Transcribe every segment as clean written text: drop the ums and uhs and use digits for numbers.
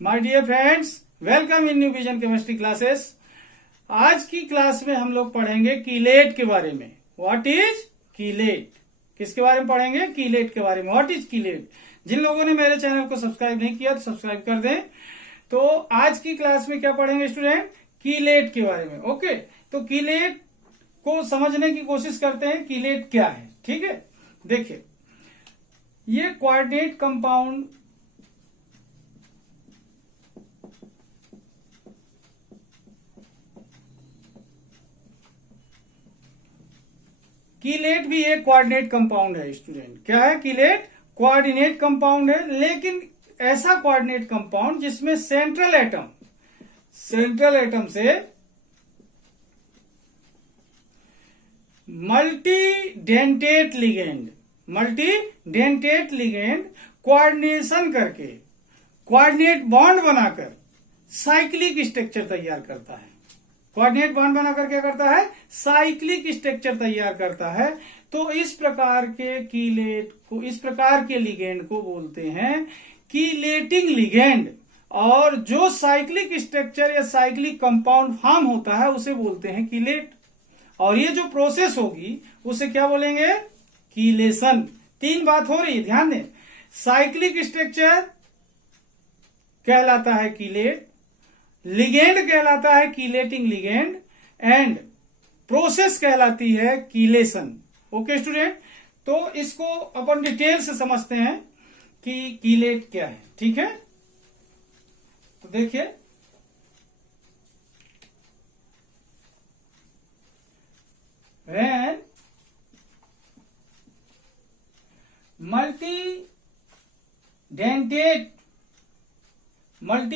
My dear friends, welcome in new vision chemistry classes. आज की class में हम लोग पढ़ेंगे कीलेट के बारे में। What is chelate? किसके बारे में पढ़ेंगे? कीलेट के बारे में। What is chelate? जिन लोगों ने मेरे चैनल को सब्सक्राइब नहीं किया तो सब्सक्राइब कर दें। तो आज की क्लास में क्या पढ़ेंगे स्टूडेंट? कीलेट के बारे में। ओके, तो कीलेट को समझने की कोशिश करते हैं। कीलेट क्या है? ठीक है, देखिए, ये कोऑर्डिनेट कंपाउंड कीलेट भी एक कोऑर्डिनेट कंपाउंड है स्टूडेंट। क्या है? कीलेट कोऑर्डिनेट कंपाउंड है, लेकिन ऐसा कोऑर्डिनेट कंपाउंड जिसमें सेंट्रल एटम से मल्टी डेंटेट लिगेंड कोऑर्डिनेशन करके, कोऑर्डिनेट बॉन्ड बनाकर साइक्लिक स्ट्रक्चर तैयार करता है। कोऑर्डिनेट बॉन्ड बनाकर क्या करता है? साइक्लिक स्ट्रक्चर तैयार करता है। तो इस प्रकार के कीलेट को, इस प्रकार के लिगेंड को बोलते हैं कीलेटिंग लिगेंड। और जो साइक्लिक स्ट्रक्चर या साइक्लिक कंपाउंड फॉर्म होता है उसे बोलते हैं कीलेट। और ये जो प्रोसेस होगी उसे क्या बोलेंगे? कीलेशन। तीन बात हो रही है, ध्यान दें। साइक्लिक स्ट्रक्चर कहलाता है कीलेट, लिगेंड कहलाता है कीलेटिंग लिगेंड, एंड प्रोसेस कहलाती है कीलेशन। ओके स्टूडेंट, तो इसको अपन डिटेल से समझते हैं कि कीलेट क्या है। ठीक है, तो देखिए, व्हेन मल्टी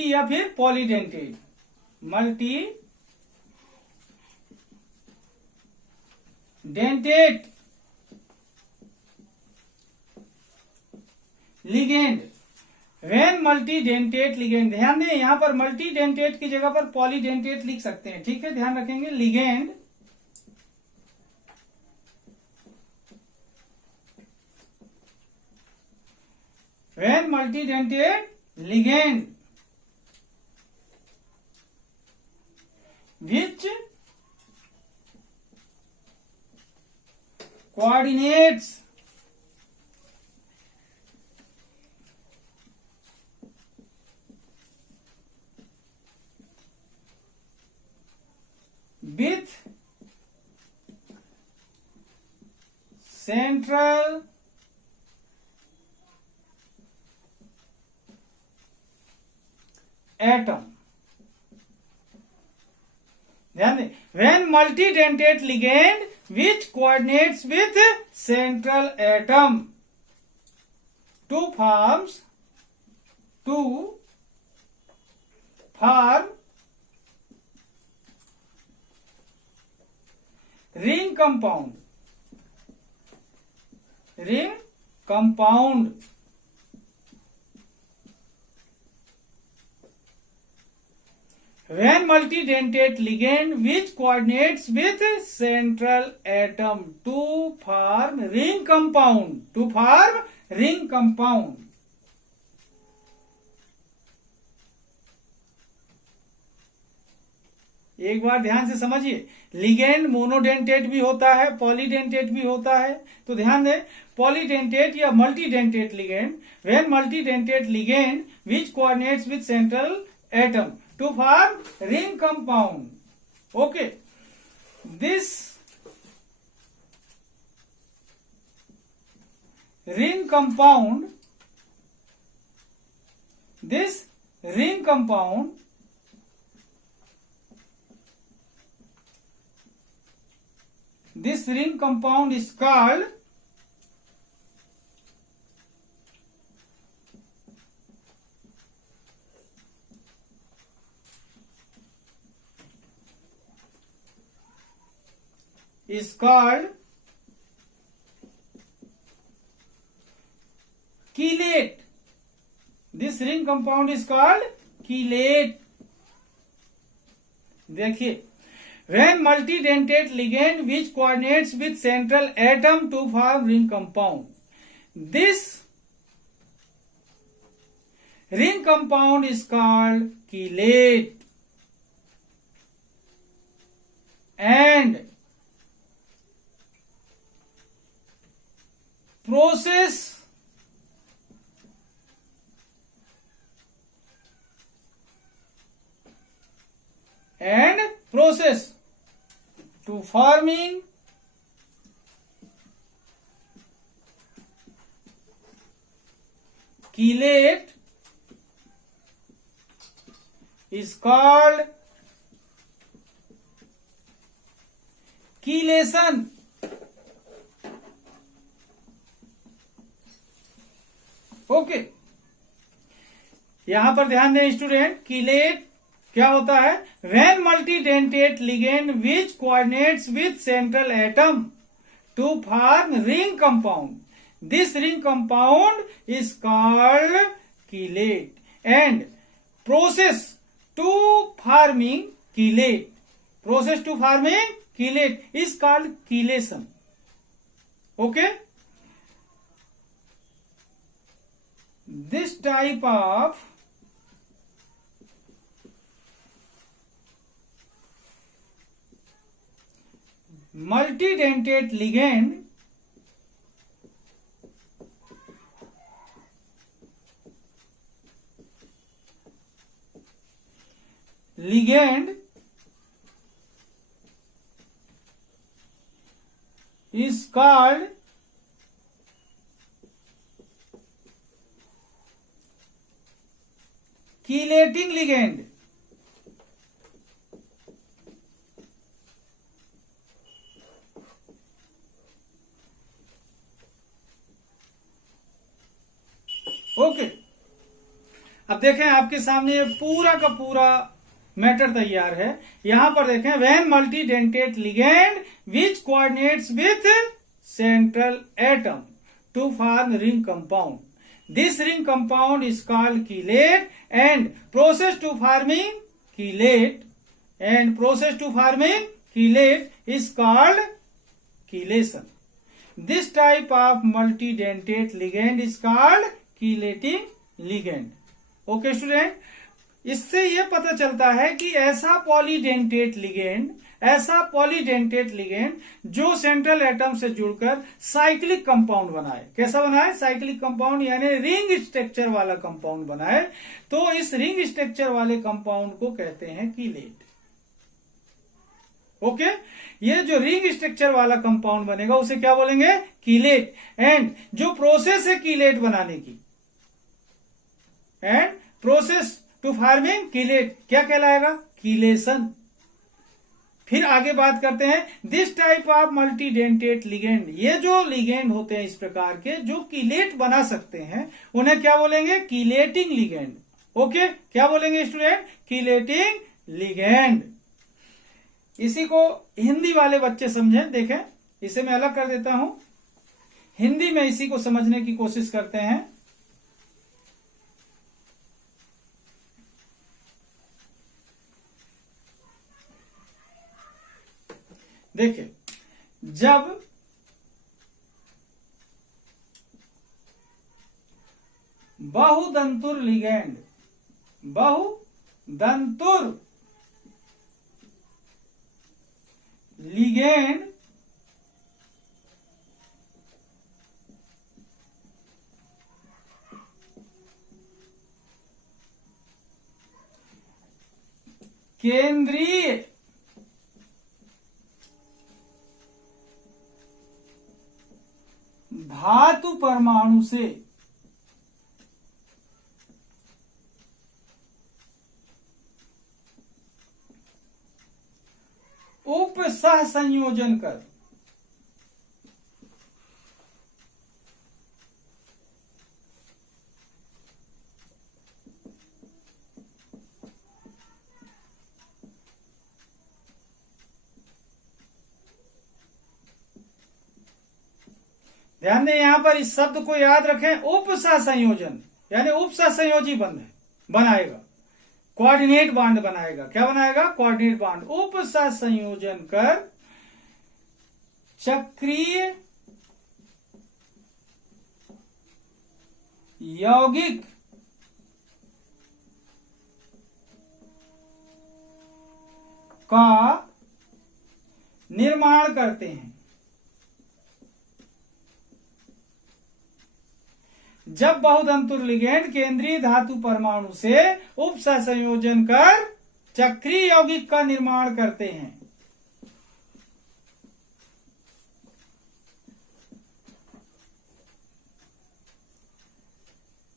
या फिर polydentate, dentate ligand, when multi dentate ligand, ध्यान दें यहां पर मल्टी डेंटेट की जगह पर पॉलीडेंटेट लिख सकते हैं। ठीक है, ध्यान रखेंगे। Ligand when multi dentate ligand which coordinates with central atom। ध्यान दें, when multidentate ligand which coordinates with central atom to form ring compound when multidentate ligand which coordinates with central atom to form ring compound। एक बार ध्यान से समझिए, ligand monodentate भी होता है, polydentate भी होता है। तो ध्यान दें, पॉलीडेंटेट या multidentate ligand, when multidentate ligand which coordinates with central atom to form ring compound। Okay, this ring compound is called chelate। This ring compound is called chelate। देखिए, when multidentate ligand which coordinates with central atom to form ring compound, this ring compound is called chelate, and process to forming chelate is called chelation. Okay, यहां पर ध्यान दें student, chelate क्या होता है? When multidentate ligand which coordinates with central atom to form ring compound, this ring compound is called chelate, and process to forming chelate is called chelation. Okay, this type of multidentate ligand is called chelating ligand. Okay, अब देखें आपके सामने ये पूरा का पूरा matter तैयार है. यहां पर देखें, when multidentate ligand which coordinates with central atom to form ring compound, this ring compound is called chelate, and process to forming chelate is called chelation. This type of multidentate ligand is called chelating ligand. Okay student, इससे यह पता चलता है कि ऐसा polydentate ligand जो central atom से जुड़कर साइक्लिक कंपाउंड बनाए. कैसा बनाए? साइक्लिक कंपाउंड, यानी रिंग स्ट्रक्चर वाला कंपाउंड बनाए. तो इस रिंग स्ट्रक्चर वाले कंपाउंड को कहते हैं कीलेट. ओके, ये जो रिंग स्ट्रक्चर वाला कंपाउंड बनेगा उसे क्या बोलेंगे? कीलेट. एंड जो प्रोसेस है कीलेट बनाने की, and process to forming chelate क्या कहलाएगा? कीलेशन. फिर आगे बात करते हैं, this type of multidentate ligand, ये जो लिगेंड होते हैं इस प्रकार के जो कीलेट बना सकते हैं उन्हें क्या बोलेंगे? Chelating ligand. ओके, क्या बोलेंगे स्टूडेंट? Chelating ligand. इसी को हिंदी वाले बच्चे समझें. देखें, इसे मैं अलग कर देता हूं, हिंदी में इसी को समझने की कोशिश करते हैं. देखिए, जब बहुदंतुर लिगेंड केंद्रीय धातु परमाणु से उप सह संयोजन कर ध्यान दें, यहां पर इस शब्द को याद रखें, उप सह संयोजन, यानी उप सह संयोजी बंध बनाएगा, कोऑर्डिनेट बॉन्ड बनाएगा. क्या बनाएगा? Coordinate bond. उप सह संयोजन कर चक्रीय यौगिक का निर्माण करते हैं। जब बहुतंतुर लिगेंड केंद्रीय धातु परमाणु से उप सहसंयोजन कर चक्रीय यौगिक का निर्माण करते हैं।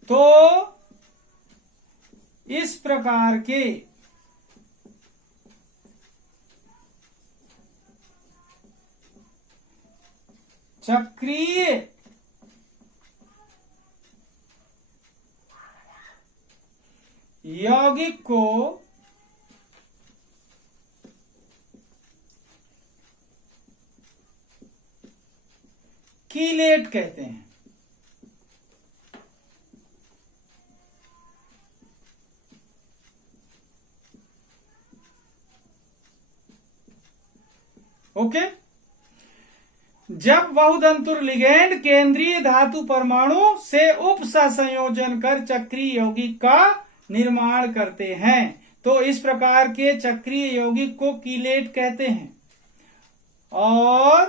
तो इस प्रकार के चक्रीय यौगिक को कीलेट कहते हैं। ओके। जब बहुतंतुर लिगेंड केंद्रीय धातु परमाणु से उप सहसंयोजन कर चक्रीय यौगिक का निर्माण करते हैं तो इस प्रकार के चक्रीय यौगिक को कीलेट कहते हैं। और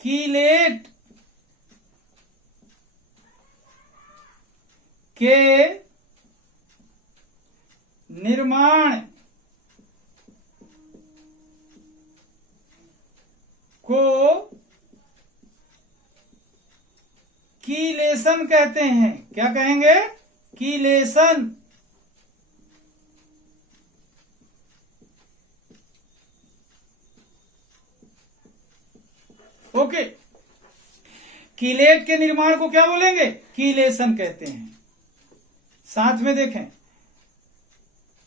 कीलेट के निर्माण को कीलेशन कहते हैं। क्या कहेंगे? कीलेशन। ओके। कीलेट के निर्माण को क्या बोलेंगे? कीलेशन कहते हैं। साथ में देखें,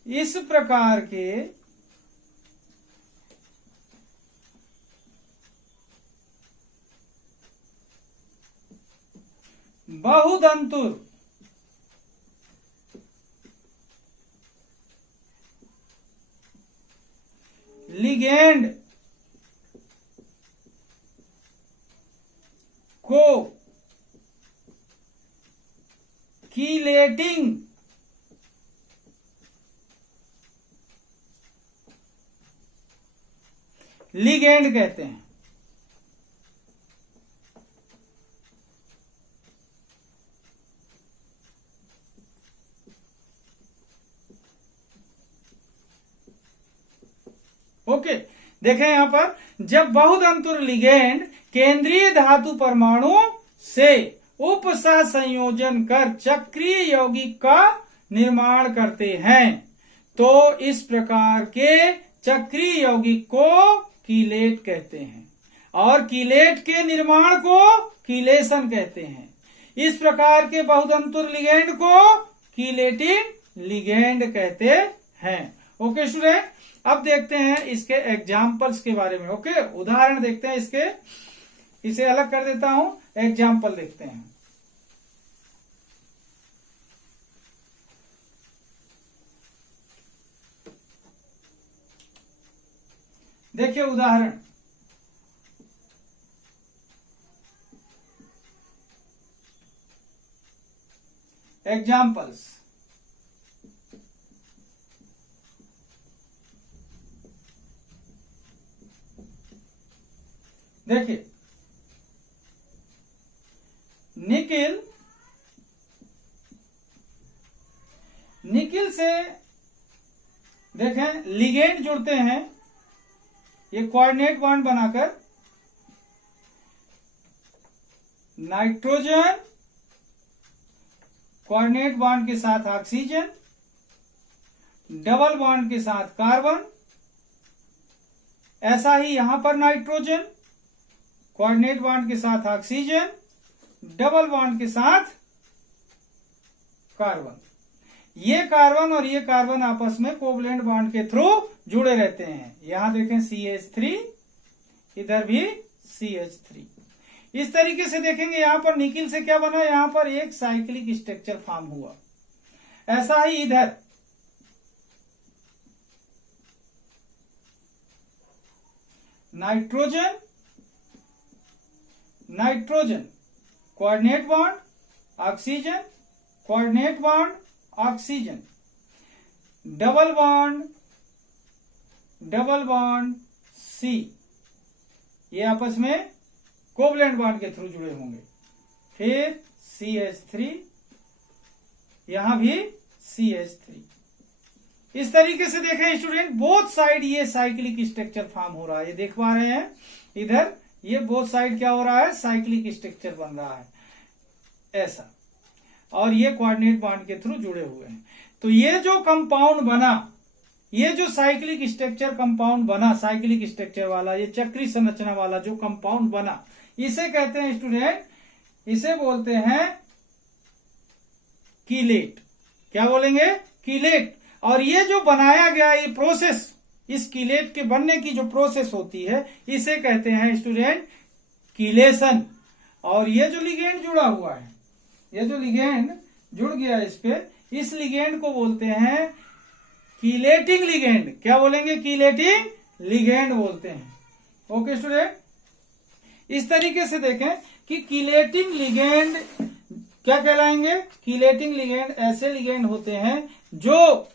इस प्रकार के बहुतंतुर लिगेंड को कीलेटिंग लिगेंड कहते हैं। ओके। देखें यहां पर, जब बहुतंतुर लिगेंड केंद्रीय धातु परमाणु से उप सहसंयोजन कर चक्रीय यौगिक का निर्माण करते हैं तो इस प्रकार के चक्रीय यौगिक को कीलेट कहते हैं और कीलेट के निर्माण को कीलेशन कहते हैं। इस प्रकार के बहुतंतुर लिगेंड को कीलेटिंग लिगेंड कहते हैं। ओके स्टूडेंट, अब देखते हैं इसके एग्जाम्पल्स के बारे में। ओके, उदाहरण देखते हैं इसके। इसे अलग कर देता हूं, एग्जाम्पल देखते हैं। देखिए उदाहरण, एग्जाम्पल्स। देखिए, निकिल से देखें लिगेंड जुड़ते हैं, ये कोऑर्डिनेट बॉन्ड बनाकर नाइट्रोजन कोऑर्डिनेट बॉन्ड के साथ ऑक्सीजन, डबल बॉन्ड के साथ कार्बन। ऐसा ही यहां पर नाइट्रोजन कोऑर्डिनेट बॉन्ड के साथ ऑक्सीजन, डबल बॉन्ड के साथ कार्बन। ये कार्बन और ये कार्बन आपस में कोवलेंट बॉन्ड के थ्रू जुड़े रहते हैं। यहां देखें CH3, इधर भी CH3। इस तरीके से देखेंगे यहां पर निकिल से क्या बना, यहां पर एक साइक्लिक स्ट्रक्चर फॉर्म हुआ। ऐसा ही इधर nitrogen coordinate bond oxygen, coordinate bond oxygen. Double bond C, ये आपस में कोवलेंट बॉन्ड के थ्रू जुड़े होंगे। फिर CH3, यहां भी CH3। इस तरीके से देखें स्टूडेंट, बोथ साइड ये साइक्लिक स्ट्रक्चर फॉर्म हो रहा है। ये देख पा रहे हैं इधर, ये बोथ साइड क्या हो रहा है, साइक्लिक स्ट्रक्चर बन रहा है ऐसा, और ये कोऑर्डिनेट बॉन्ड के थ्रू जुड़े हुए हैं। तो ये जो कंपाउंड बना, ये जो साइक्लिक स्ट्रक्चर कंपाउंड बना, साइक्लिक स्ट्रक्चर वाला, ये चक्री संरचना वाला जो कंपाउंड बना, इसे कहते हैं स्टूडेंट, इसे बोलते हैं कीलेट। क्या बोलेंगे, कीलेट। और ये जो बनाया गया ये प्रोसेस, इस कीलेट के बनने की जो प्रोसेस होती है, इसे कहते हैं स्टूडेंट कीलेशन। और ये जो लिगेंड जुड़ा हुआ है, ये जो लिगेंड जुड़ गया इस पे, इस लिगेंड को बोलते हैं कीलेटिंग लिगेंड। क्या बोलेंगे, कीलेटिंग लिगेंड बोलते हैं। ओके स्टूडेंट, इस तरीके से देखें कि कीलेटिंग लिगेंड क्या कहलाएंगे, कीलेटिंग लिगेंड ऐसे लिगेंड होते हैं जो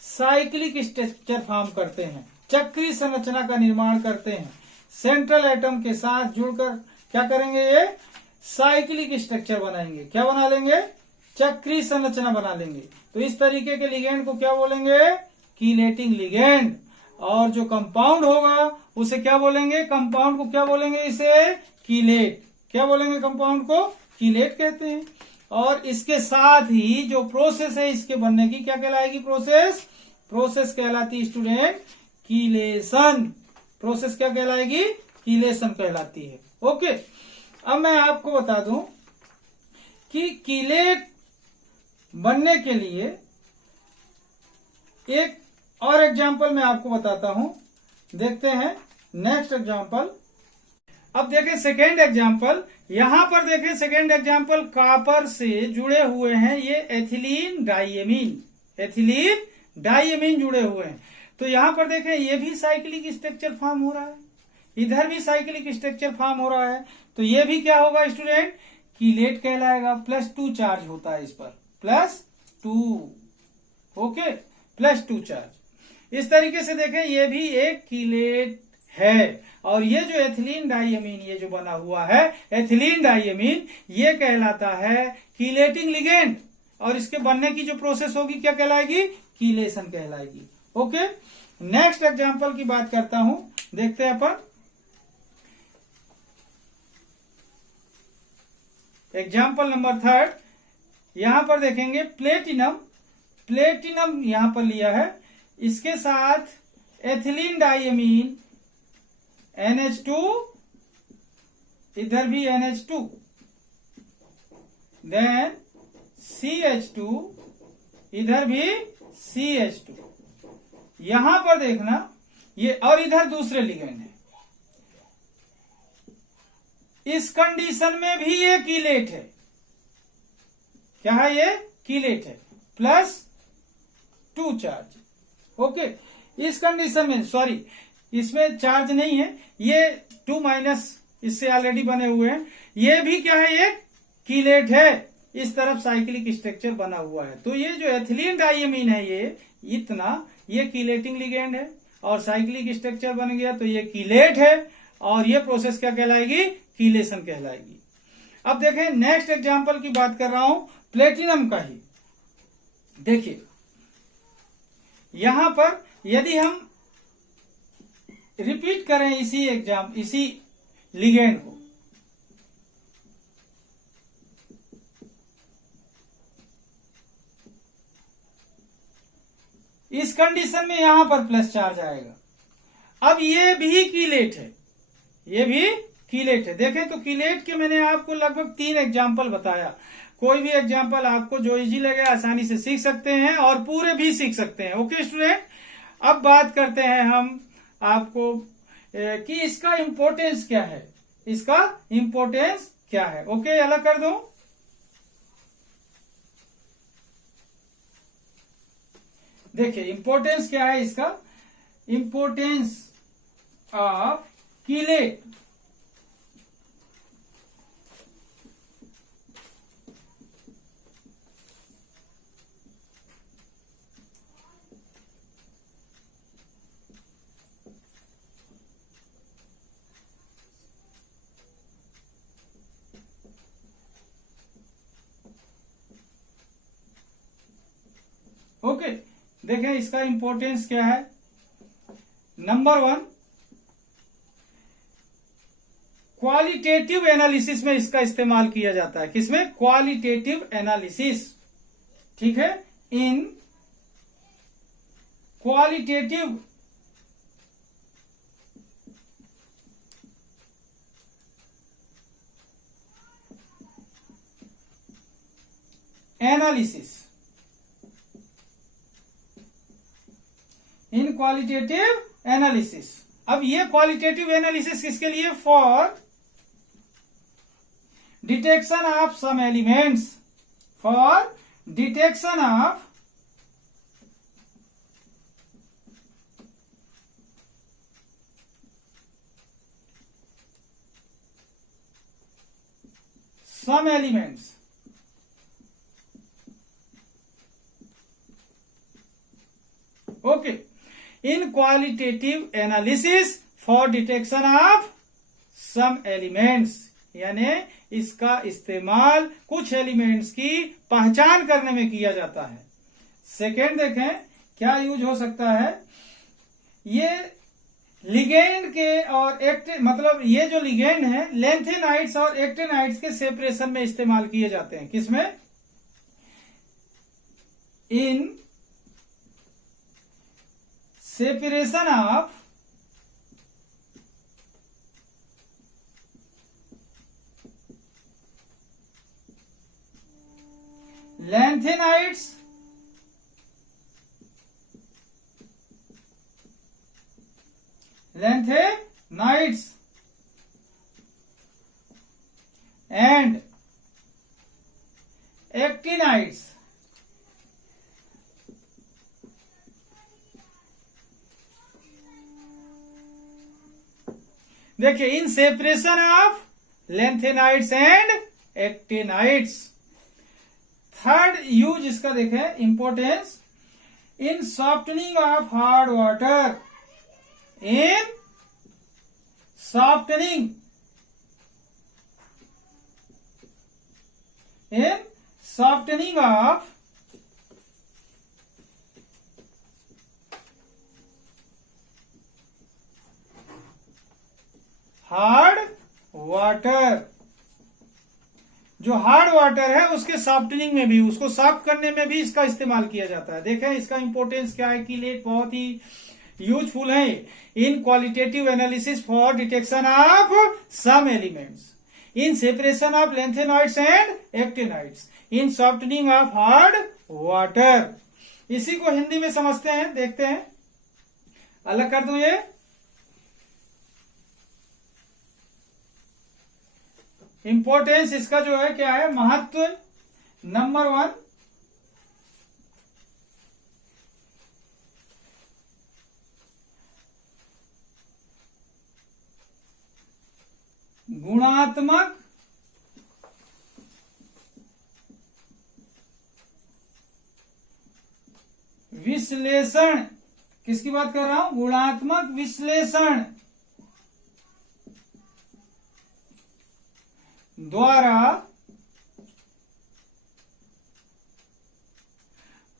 साइक्लिक स्ट्रक्चर फॉर्म करते हैं, चक्री संरचना का निर्माण करते हैं, सेंट्रल एटम के साथ जुड़कर क्या करेंगे, ये साइक्लिक स्ट्रक्चर बनाएंगे। क्या बना लेंगे, चक्री संरचना बना लेंगे। तो इस तरीके के लिगेंड को क्या बोलेंगे, कीलेटिंग लिगेंड। और जो कंपाउंड होगा उसे क्या बोलेंगे, कंपाउंड को क्या बोलेंगे, इसे कीलेट। क्या बोलेंगे, कंपाउंड को कीलेट कहते हैं। और इसके साथ ही जो प्रोसेस है इसके बनने की, क्या कहलाएगी, प्रोसेस, प्रोसेस कहलाती स्टूडेंट कीलेशन। प्रोसेस क्या कहलाएगी, कीलेशन कहलाती है। ओके, अब मैं आपको बता दूं कि कीलेट बनने के लिए एक और एग्जाम्पल मैं आपको बताता हूं। देखते हैं नेक्स्ट एग्जाम्पल। अब देखें सेकेंड एग्जाम्पल, यहां पर देखें सेकेंड एग्जाम्पल, कॉपर से जुड़े हुए हैं ये एथिलीन डाइएमीन, एथिलीन डाइएमीन जुड़े हुए हैं। तो यहां पर देखें ये भी साइक्लिक स्ट्रक्चर फॉर्म हो रहा है, इधर भी साइक्लिक स्ट्रक्चर फॉर्म हो रहा है। तो ये भी क्या होगा स्टूडेंट, कीलेट कहलाएगा। +2 चार्ज होता है इस पर, +2। Okay, +2 charge. इस तरीके से देखें ये भी एक कीलेट है। और ये जो एथिलीन डाइएमीन ये जो बना हुआ है एथिलीन डाइएमीन, ये कहलाता है कीलेटिंग लिगेंड। और इसके बनने की जो प्रोसेस होगी क्या कहलाएगी, कीलेशन कहलाएगी। ओके, नेक्स्ट एग्जांपल की बात करता हूं, देखते हैं अपन। एग्जाम्पल नंबर 3, यहां पर देखेंगे प्लेटिनम, प्लेटिनम यहां पर लिया है, इसके साथ एथिलीन डाइएमीन NH2, इधर भी NH2, देन CH2, इधर भी CH2। यहां पर देखना ये, और इधर दूसरे लिगेंड है। इस कंडीशन में भी ये कीलेट है। क्या है, ये कीलेट है, +2 चार्ज। ओके, इस कंडीशन में, सॉरी इसमें चार्ज नहीं है, ये 2- इससे ऑलरेडी बने हुए हैं। ये भी क्या है, ये कीलेट है। इस तरफ साइक्लिक स्ट्रक्चर बना हुआ है। तो ये जो एथिलीन डाइएमीन है ये इतना, ये कीलेटिंग लिगेंड है और साइक्लिक स्ट्रक्चर बन गया, तो ये कीलेट है। और ये प्रोसेस क्या कहलाएगी, कीलेशन कहलाएगी। अब देखें नेक्स्ट एग्जांपल की बात कर रहा हूं, प्लेटिनम का ही। देखिए यहां पर यदि हम रिपीट करें इसी लिगेंड को, इस कंडीशन में यहां पर प्लस चार्ज आएगा। अब ये भी कीलेट है, ये भी कीलेट है। देखें तो कीलेट के मैंने आपको लगभग 3 एग्जाम्पल बताया। कोई भी एग्जाम्पल आपको जो इजी लगे आसानी से सीख सकते हैं और पूरे भी सीख सकते हैं। ओके स्टूडेंट, अब बात करते हैं हम आपको कि इसका इंपॉर्टेंस क्या है, इसका इंपॉर्टेंस क्या है। ओके, अलग कर दो। देखिए इंपॉर्टेंस क्या है इसका, इंपॉर्टेंस ऑफ कीलेट। ओके, देखें इसका इंपॉर्टेंस क्या है। नंबर 1, क्वालिटेटिव एनालिसिस में इसका इस्तेमाल किया जाता है। किसमें? Qualitative analysis. ठीक है, in qualitative analysis, in qualitative analysis. अब ये क्वालिटेटिव एनालिसिस किसके लिए? For detection of some elements, for detection of some elements, okay, in qualitative analysis for detection of some elements, यानी इसका इस्तेमाल कुछ एलिमेंट्स की पहचान करने में किया जाता है। सेकेंड देखें क्या यूज हो सकता है। ये लिगेंड के और मतलब ये जो लिगेंड है लेंथेनाइड्स और एक्टिनाइड्स के सेपरेशन में इस्तेमाल किए जाते हैं। किसमें? इन separation of lanthanides and actinides। देखिए, इन separation of lanthanides and actinides. Third use इसका देखें importance, in softening of hard water, in softening, in softening of hard water. जो हार्ड वाटर है उसके सॉफ्टनिंग में भी, उसको सॉफ्ट करने में भी इसका इस्तेमाल किया जाता है। देखें इसका इंपॉर्टेंस क्या है कि ये बहुत ही यूजफुल है। In qualitative analysis for detection of some elements, in separation of lanthanoids and actinoids, in softening of hard water. इसी को हिंदी में समझते हैं, देखते हैं। अलग कर दूं ये, इंपॉर्टेंस इसका जो है क्या है, महत्व। नंबर 1, गुणात्मक विश्लेषण। किसकी बात कर रहा हूं? गुणात्मक विश्लेषण द्वारा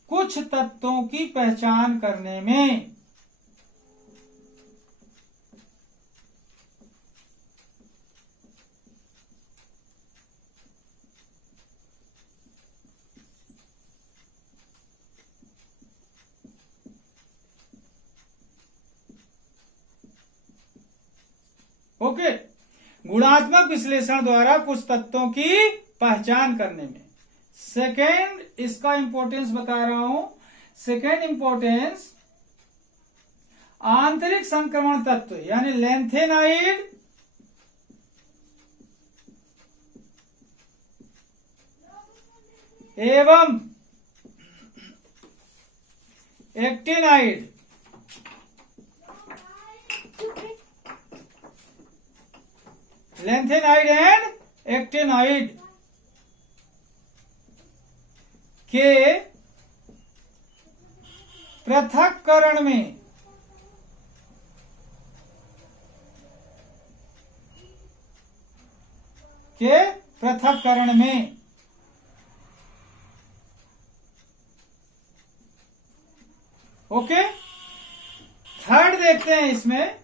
कुछ तत्वों की पहचान करने में ओके, गुणात्मक विश्लेषण द्वारा कुछ तत्वों की पहचान करने में। सेकेंड इसका इंपॉर्टेंस बता रहा हूं। सेकेंड इंपॉर्टेंस, आंतरिक संक्रमण तत्व यानी लेंथेनाइड एवं एक्टिनाइड लेंथेनाइड एंड एक्टिनाइड के पृथक्करण में ओके। थर्ड देखते हैं इसमें,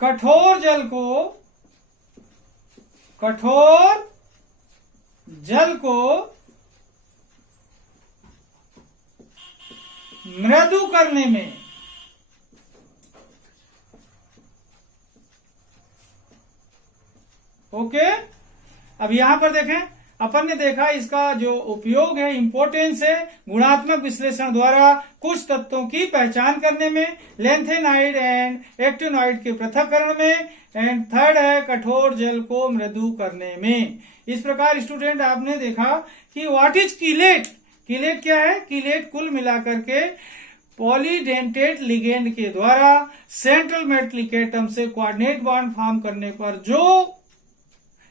कठोर जल को मृदु करने में ओके। अब यहां पर देखें, अपन ने देखा इसका जो उपयोग है, इंपॉर्टेंस है, गुणात्मक विश्लेषण द्वारा कुछ तत्वों की पहचान करने में, लेंथेनाइड एंड एक्टिनोइड के पृथक्करण में, एंड थर्ड है कठोर जल को मृदु करने में। इस प्रकार स्टूडेंट आपने देखा कि व्हाट इज कीलेट। कीलेट क्या है? कीलेट कुल मिलाकर के पॉलीडेंटेट लिगेंड के द्वारा सेंट्रल मेटलिक एटम से कोऑर्डिनेट बॉन्ड फॉर्म करने पर जो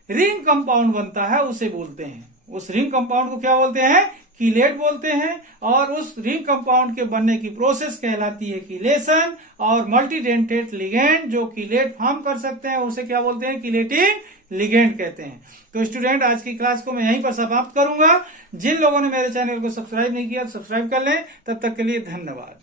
रिंग कंपाउंड बनता है उसे बोलते हैं। उस रिंग कंपाउंड को क्या बोलते हैं? कीलेट बोलते हैं। और उस रिंग कंपाउंड के बनने की प्रोसेस कहलाती है कीलेशन। और मल्टीडेंटेट लिगेंड जो कीलेट फॉर्म कर सकते हैं उसे क्या बोलते हैं? कीलेटिंग लिगेंड कहते हैं। तो स्टूडेंट आज की क्लास को मैं यहीं पर समाप्त करूंगा। जिन लोगों ने मेरे चैनल को सब्सक्राइब नहीं किया सब्सक्राइब कर लें। तब तक के लिए धन्यवाद।